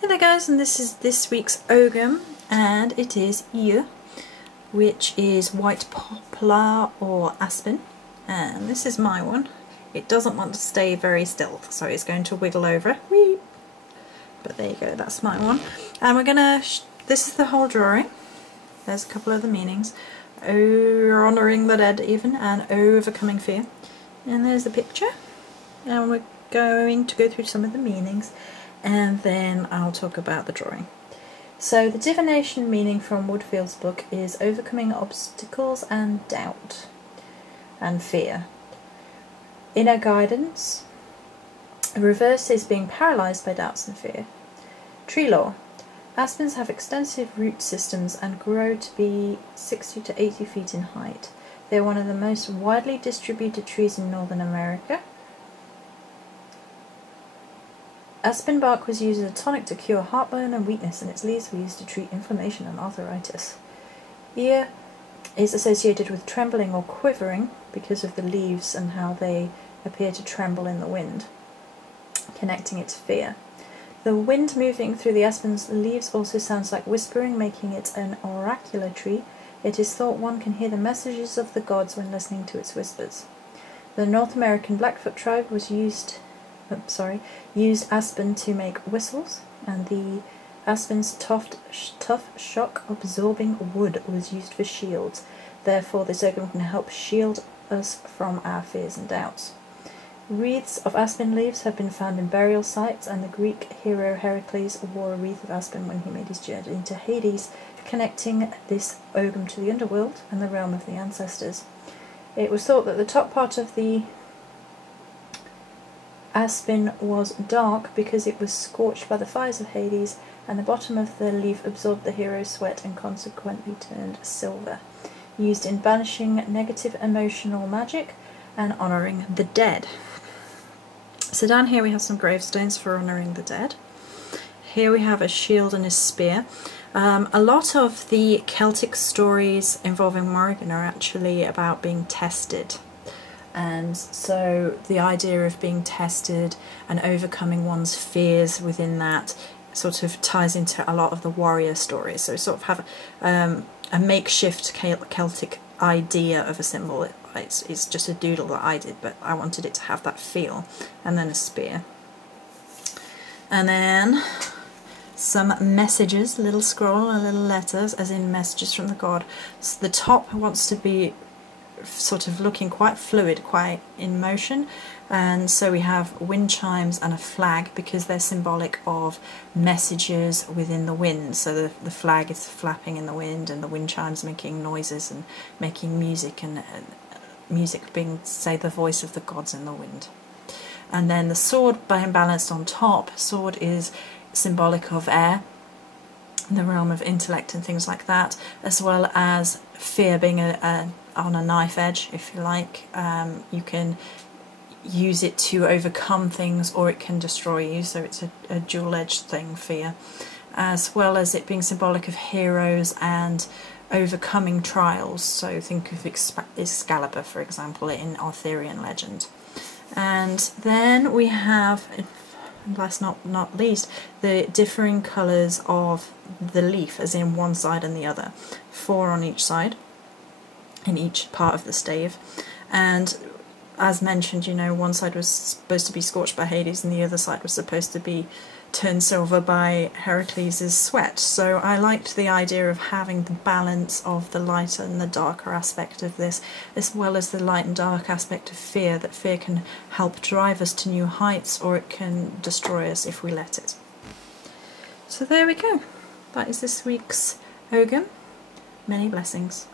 Hey there guys, and this is this week's Ogre, and it is Eadha, which is white poplar or aspen, and this is my one. It doesn't want to stay very still, so it's going to wiggle over. Whee! But there you go, that's my one. And we're gonna, this is the whole drawing. There's a couple of the meanings. Honouring the dead even, and overcoming fear. And there's the picture. And we're going to go through some of the meanings, and then I'll talk about the drawing. So the divination meaning from Woodfield's book is overcoming obstacles and doubt and fear. Inner guidance. Reverse is being paralysed by doubts and fear. Tree lore. Aspens have extensive root systems and grow to be 60 to 80 feet in height. They are one of the most widely distributed trees in Northern America. Aspen bark was used as a tonic to cure heartburn and weakness, and its leaves were used to treat inflammation and arthritis. Ear is associated with trembling or quivering because of the leaves and how they appear to tremble in the wind, connecting it to fear. The wind moving through the aspen's leaves also sounds like whispering, making it an oracular tree. It is thought one can hear the messages of the gods when listening to its whispers. The North American Blackfoot tribe was used aspen to make whistles, and the aspen's tough shock-absorbing wood was used for shields. Therefore, this ogre can help shield us from our fears and doubts. Wreaths of aspen leaves have been found in burial sites, and the Greek hero Heracles wore a wreath of aspen when he made his journey into Hades, connecting this ogre to the underworld and the realm of the ancestors. It was thought that the top part of the aspen was dark because it was scorched by the fires of Hades, and the bottom of the leaf absorbed the hero's sweat and consequently turned silver. Used in banishing negative emotional magic and honouring the dead. So down here we have some gravestones for honouring the dead. Here we have a shield and a spear. A lot of the Celtic stories involving Morrigan are actually about being tested. And so the idea of being tested and overcoming one's fears within that sort of ties into a lot of the warrior stories. So we sort of have a makeshift Celtic idea of a symbol. It's just a doodle that I did, but I wanted it to have that feel. And then a spear. And then some messages, a little scroll and little letters, as in messages from the god. So the top wants to be sort of looking quite fluid, quite in motion, and so we have wind chimes and a flag because they're symbolic of messages within the wind. So the flag is flapping in the wind, and the wind chimes making noises and making music, and music being, say, the voice of the gods in the wind. And then the sword being balanced on top. Sword is symbolic of air, the realm of intellect and things like that, as well as fear being on a knife edge, if you like. You can use it to overcome things, or it can destroy you, so it's a dual-edged thing, fear, as well as it being symbolic of heroes and overcoming trials. So think of Excalibur, for example, in Arthurian legend. And then we have, last not least, the differing colours of the leaf, as in one side and the other. 4 on each side, in each part of the stave. And as mentioned, you know, one side was supposed to be scorched by Hades and the other side was supposed to be turned silver by Heracles' sweat. So I liked the idea of having the balance of the lighter and the darker aspect of this, as well as the light and dark aspect of fear, that fear can help drive us to new heights, or it can destroy us if we let it. So there we go. That is this week's Ogre. Many blessings.